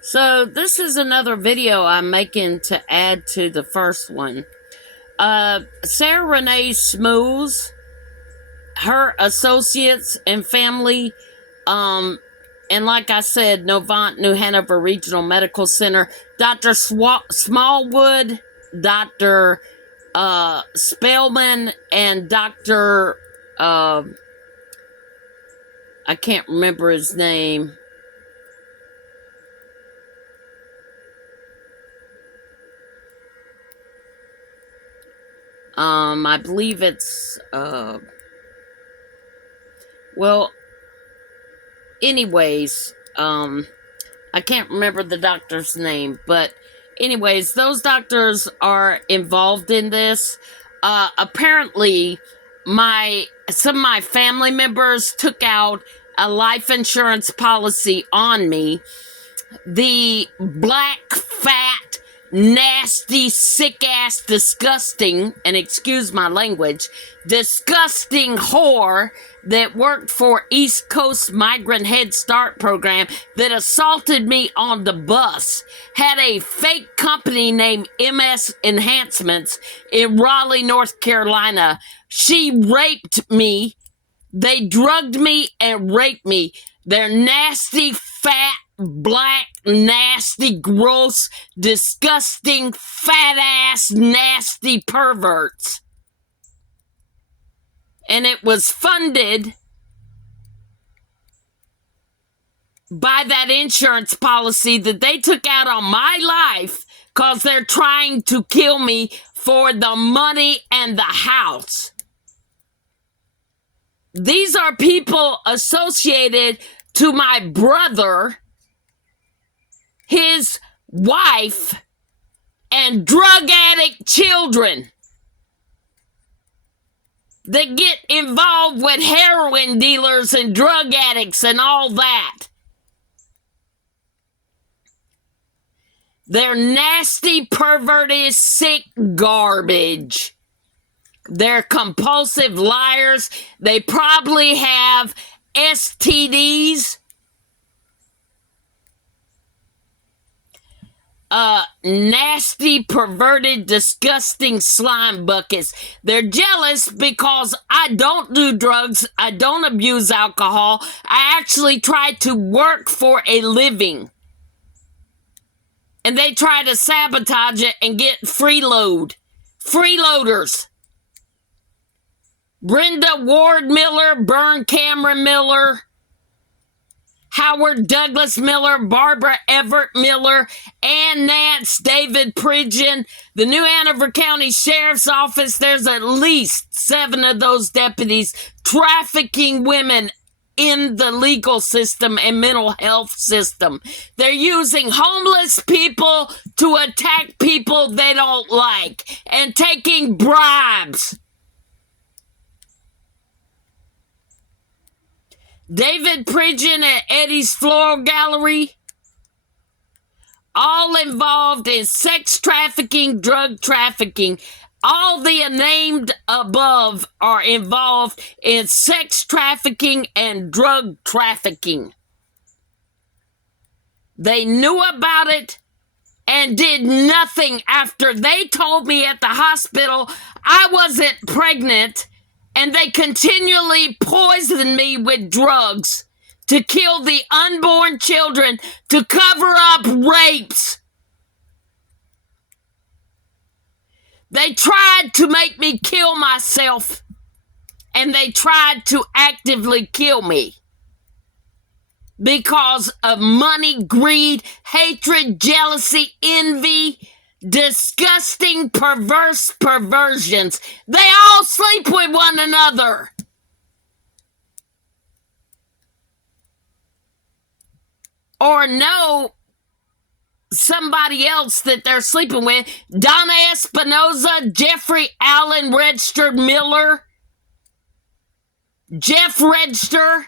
So this is another video I'm making to add to the first one. Sarah Renee Smoos, her associates and family, and like I said, Novant, New Hanover Regional Medical Center, Dr. Smallwood, Dr. Spellman, and Dr. I can't remember his name. I believe it's, well, anyways, I can't remember the doctor's name, but anyways, those doctors are involved in this. Apparently, some of my family members took out a life insurance policy on me. The black, fat, nasty, sick-ass, disgusting, and excuse my language, disgusting whore that worked for East Coast Migrant Head Start program that assaulted me on the bus had a fake company named MS Enhancements in Raleigh, North Carolina. She raped me. They drugged me and raped me. They're nasty, fat, black, nasty, gross, disgusting, fat-ass, nasty perverts. And it was funded by that insurance policy that they took out on my life because they're trying to kill me for the money and the house. These are people associated to my brother, his wife, and drug addict children that get involved with heroin dealers and drug addicts and all that. They're nasty, perverted, sick garbage. They're compulsive liars. They probably have STDs. Nasty, perverted, disgusting slime buckets. They're jealous because I don't do drugs. I don't abuse alcohol. I actually try to work for a living. And they try to sabotage it and get freeloaders. Brenda Ward Miller, Bern Cameron Miller, Howard Douglas Miller, Barbara Everett Miller, Ann Nance, David Pridgeon, the New Hanover County Sheriff's Office. There's at least 7 of those deputies trafficking women in the legal system and mental health system. They're using homeless people to attack people they don't like and taking bribes. David Pridgeon at Eddie's Floral Gallery, all involved in sex trafficking, drug trafficking. All the named above are involved in sex trafficking and drug trafficking. They knew about it and did nothing after they told me at the hospital I wasn't pregnant, and they continually poisoned me with drugs to kill the unborn children, to cover up rapes. They tried to make me kill myself, and they tried to actively kill me because of money, greed, hatred, jealousy, envy, disgusting, perverse perversions. They all sleep with one another. Or know somebody else that they're sleeping with. Donna Espinoza, Jeffrey Allen Registered Miller, Jeff Register.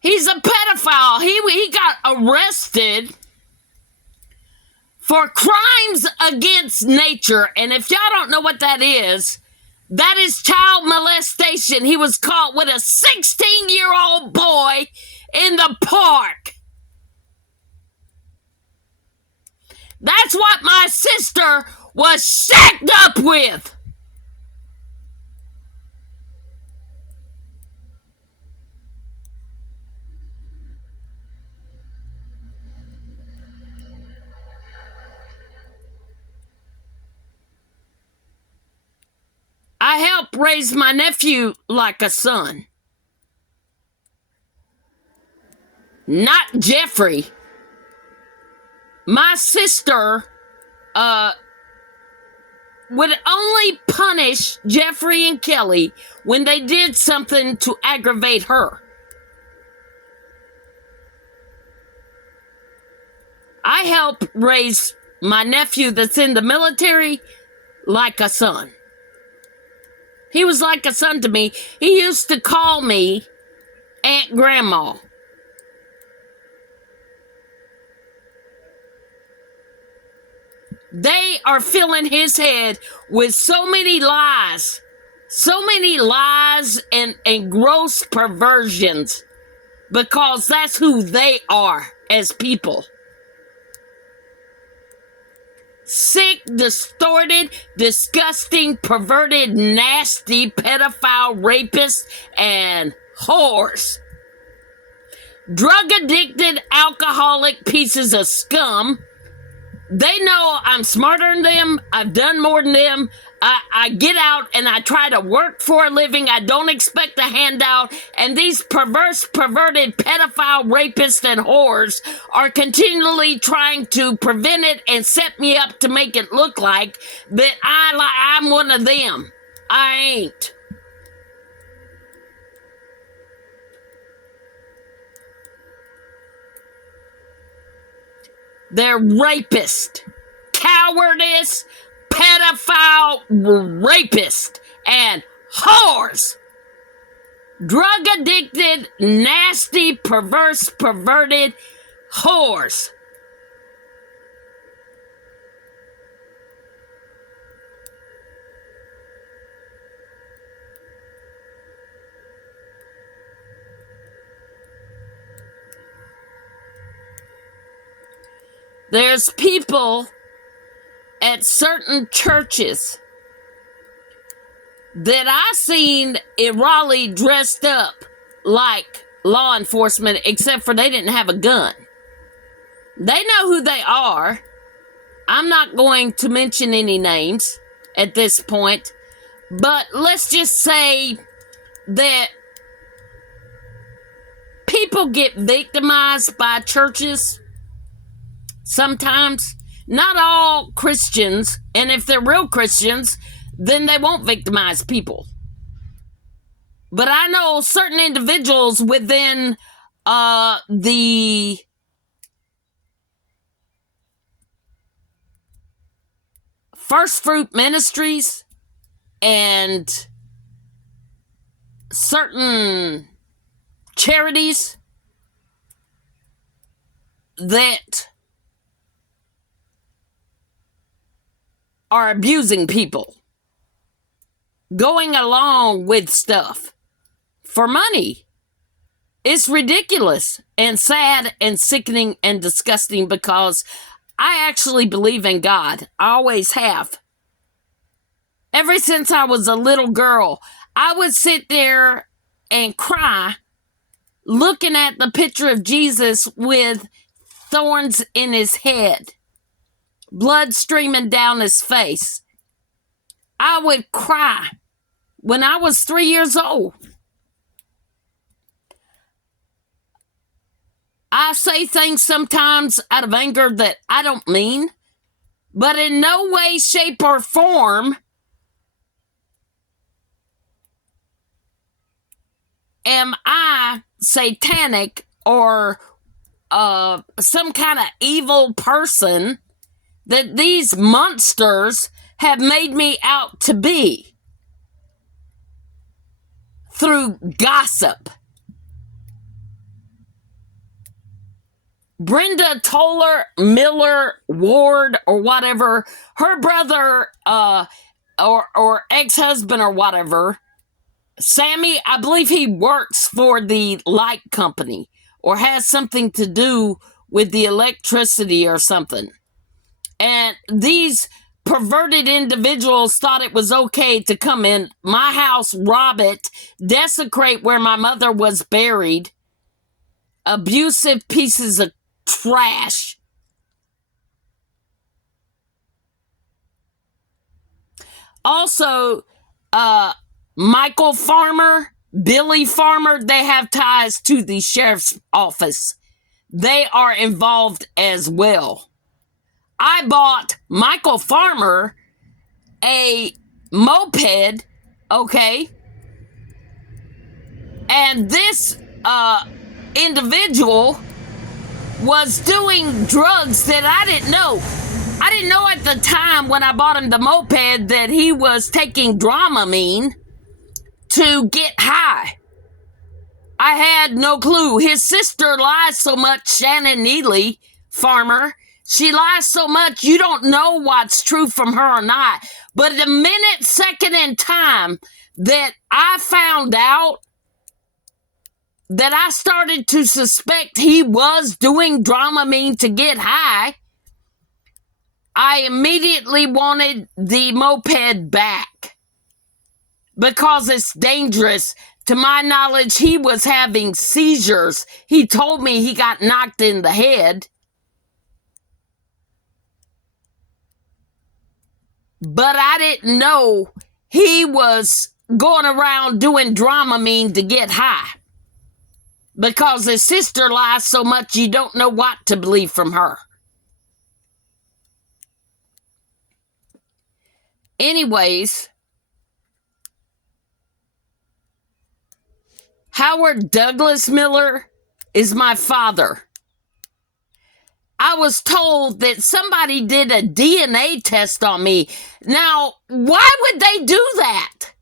He's a pedophile. He got arrested for crimes against nature. And if y'all don't know what that is child molestation. He was caught with a 16-year-old boy in the park. That's what my sister was shacked up with. I helped raise my nephew like a son. Not Jeffrey. My sister would only punish Jeffrey and Kelly when they did something to aggravate her. I help raise my nephew that's in the military like a son. He was like a son to me. He used to call me Aunt Grandma. They are filling his head with so many lies and gross perversions, because that's who they are as people. Sick, distorted, disgusting, perverted, nasty, pedophile, rapists, and whores. Drug addicted, alcoholic pieces of scum. They know I'm smarter than them. I've done more than them. I get out and I try to work for a living. I don't expect a handout. And these perverse, perverted, pedophile, rapists, and whores are continually trying to prevent it and set me up to make it look like that I'm one of them. I ain't. They're rapist, cowardice, pedophile, rapist, and whores. Drug addicted, nasty, perverse, perverted whores. There's people at certain churches that I seen in Raleigh dressed up like law enforcement, except for they didn't have a gun. They know who they are. I'm not going to mention any names at this point, but let's just say that people get victimized by churches. Sometimes, not all Christians, and if they're real Christians, then they won't victimize people. But I know certain individuals within the First Fruit Ministries and certain charities that are abusing people, going along with stuff for money. It's ridiculous and sad and sickening and disgusting, because I actually believe in God. I always have. Ever since I was a little girl, I would sit there and cry looking at the picture of Jesus with thorns in his head, blood streaming down his face. I would cry when I was 3 years old. I say things sometimes out of anger that I don't mean, but in no way, shape, or form am I satanic or some kind of evil person that these monsters have made me out to be through gossip. Brenda Toller, Miller, Ward, or whatever, her brother or ex-husband or whatever, Sammy, I believe he works for the light company or has something to do with the electricity or something. And these perverted individuals thought it was okay to come in my house, rob it, desecrate where my mother was buried. Abusive pieces of trash. Also, Michael Farmer, Billy Farmer, they have ties to the sheriff's office. They are involved as well. I bought Michael Farmer a moped, okay? And this individual was doing drugs that I didn't know. I didn't know at the time when I bought him the moped that he was taking Dramamine to get high. I had no clue. His sister lies so much, Shannon Neely Farmer. She lies so much, you don't know what's true from her or not. But the minute, second, and time that I found out that I started to suspect he was doing Dramamine to get high, I immediately wanted the moped back because it's dangerous. To my knowledge, he was having seizures. He told me he got knocked in the head. But I didn't know he was going around doing Dramamine to get high. Because his sister lies so much, you don't know what to believe from her. Anyways, Howard Douglas Miller is my father. I was told that somebody did a DNA test on me. Now, why would they do that?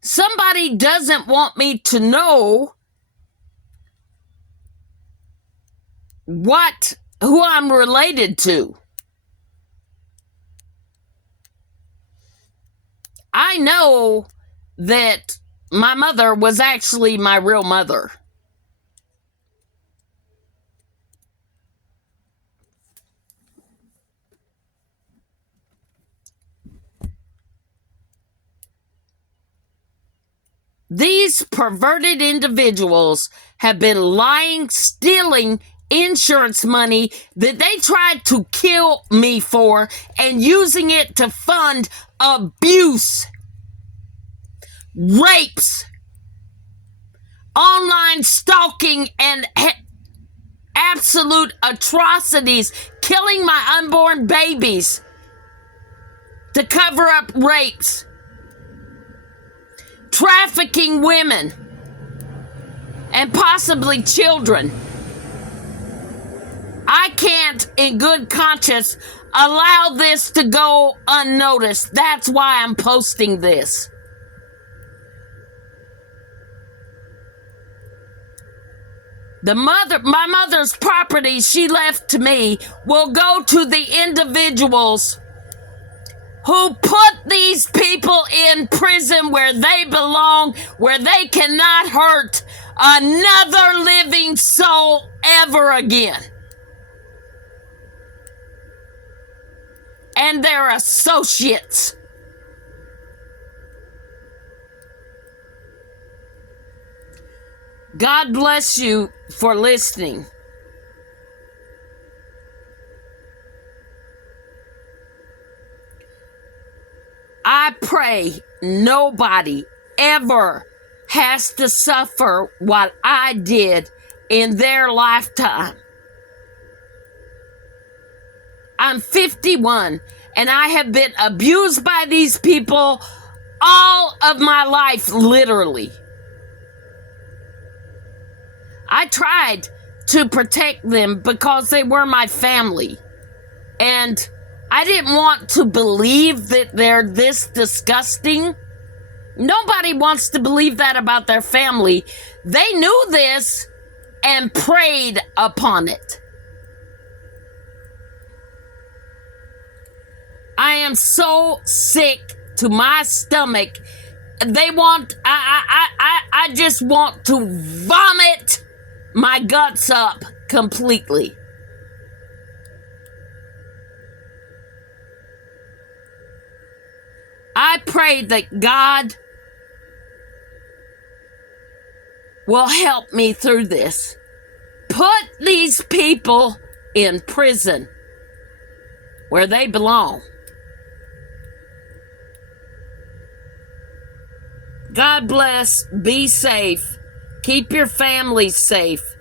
Somebody doesn't want me to know who I'm related to. I know that my mother was actually my real mother. These perverted individuals have been lying, stealing insurance money that they tried to kill me for and using it to fund abuse, rapes, online stalking, and absolute atrocities, killing my unborn babies to cover up rapes, trafficking women, and possibly children. I can't, in good conscience, allow this to go unnoticed. That's why I'm posting this. My mother's property she left to me will go to the individuals who put these people in prison where they belong, where they cannot hurt another living soul ever again. And their associates. God bless you for listening. I pray nobody ever has to suffer what I did in their lifetime. I'm 51 and I have been abused by these people all of my life, literally. I tried to protect them because they were my family. And I didn't want to believe that they're this disgusting. Nobody wants to believe that about their family. They knew this and preyed upon it. I am so sick to my stomach. I just want to vomit my guts up completely. I pray that God will help me through this. Put these people in prison where they belong. God bless. Be safe. Keep your families safe.